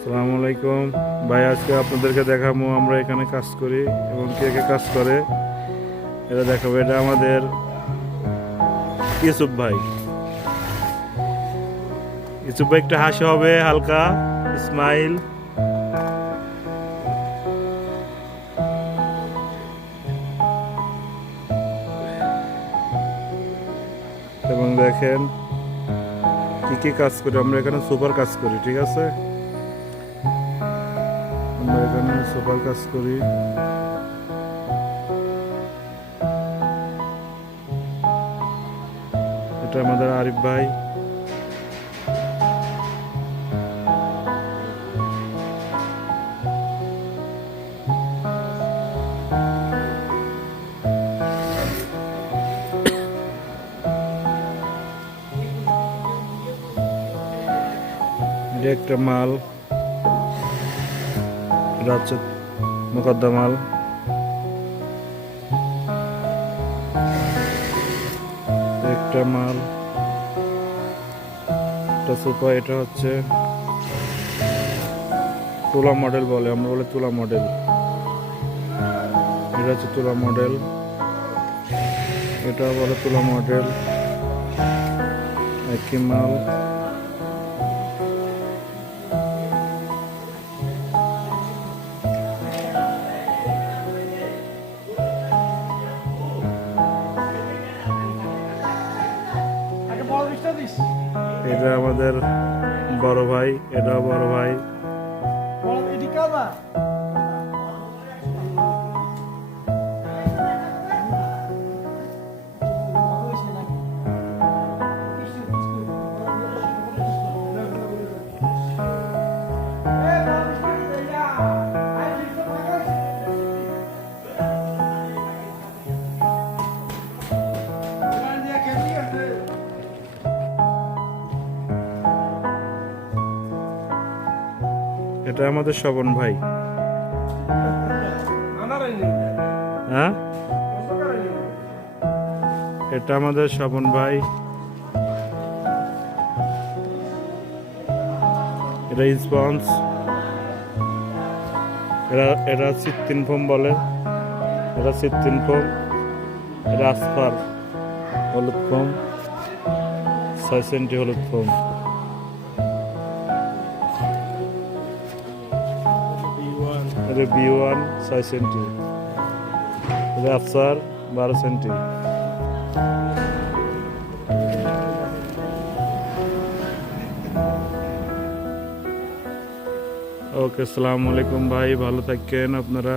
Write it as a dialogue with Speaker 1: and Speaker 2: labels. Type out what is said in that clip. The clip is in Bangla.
Speaker 1: সালামু আলাইকুম। ভাই, আজকে আপনাদেরকে দেখাবো আমরা এখানে কাজ করি এবং কে কে কাজ করে। এটা দেখাবো, এটা আমাদের ইউসুফ ভাই। ইউসুফ ভাই, একটা হাসি হবে, হালকা স্মাইল এবং দেখেন কি কী কাজ করি? আমরা এখানে সুপার কাজ করি, ঠিক আছে? আমরা এখানে সুপার কাজ করি। এটা আমাদের আরিফ ভাই। এটা একটা মাল এটা হচ্ছে মুকদ্দমাল একটা মাল সুপার, এটা হচ্ছে তুলা মডেল বলে, আমরা বলে তুলা মডেল। এটা হচ্ছে তুলা মডেল। এটা বলে তুলা মডেল। একই মাল। এটা আমাদের বড় ভাই এটাও বড় ভাই।
Speaker 2: এটি
Speaker 1: আমাদের শবন ভাই। হ্যাঁ? এটা আমাদের শবন ভাই। এটা স্পঞ্জ এরা এটা সিত্তিন ফোম বলে। এটা সিত্তিন ফোম এটা আসফার হলুদ ফোম ছয় সেন্টি হলুদ ফোম এটা বি ওয়ান ছয় সেন্টি এটা আফসার, বারো সেন্টি ওকে, আসসালামু আলাইকুম ভাই, ভালো থাকেন আপনারা?